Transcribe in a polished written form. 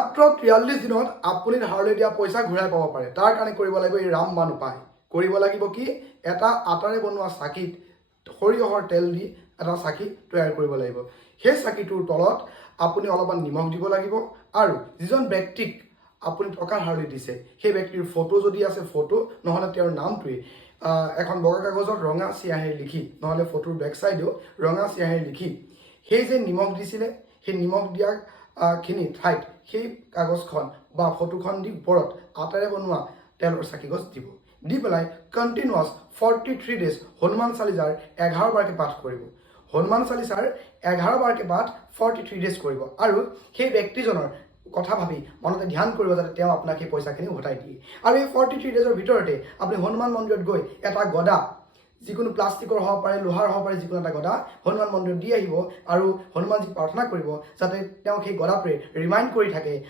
মাত্ৰ 43 দিনত আপুনি ধাৰলৈ দিয়া পইচা ঘূৰাই পাব পাৰে। তাৰ কাৰণে কৰিব লাগিব এই ৰামবাণ উপায়। কৰিব লাগিব কি, এটা আটাৰে বনোৱা চাকিত সৰিয়হৰ তেল দি এটা চাকি তৈয়াৰ কৰিব লাগিব। সেই চাকিটোৰ তলত আপুনি অলপমান নিমখ দিব লাগিব আৰু যিজন ব্যক্তিক আপুনি টকা ধাৰলৈ দিছে সেই ব্যক্তিৰ ফটো যদি আছে ফটো, নহ'লে তেওঁৰ নামটোৱে এখন বগা কাগজত ৰঙা চিয়াঁহী লিখি, নহ'লে ফটোৰ বেক চাইডেও ৰঙা চিয়াঁহী লিখি, সেই যে নিমখ দিছিলে সেই নিমখ দিয়া খিনি ঠাইত সেই কাগজখন বা ফটোখন দি ওপৰত আটাৰে বনোৱা তেলৰ চাকিগছ দিব। দি পেলাই কণ্টিনিউৱাছ 43 ডেজ হনুমান চালিচাৰ 11 বাৰকৈ পাঠ কৰিব। হনুমান চালিচাৰ 11 বাৰকৈ পাঠ 43 ডেজ কৰিব আৰু সেই ব্যক্তিজনৰ কথা ভাবি মনতে ধ্যান কৰিব যাতে তেওঁ আপোনাক সেই পইচাখিনি উভতাই দিয়ে। আৰু এই 43 ডেজৰ ভিতৰতে আপুনি হনুমান মন্দিৰত গৈ এটা গদা, যিকোনো প্লাষ্টিকৰ হ'ব পাৰে, লোহাৰ হ'ব পাৰে, যিকোনো এটা গদা হনুমান মন্দিৰত দি আহিব আৰু হনুমানজীক প্ৰাৰ্থনা কৰিব যাতে তেওঁক সেই গদাটোৱে ৰিমাইণ্ড কৰি থাকে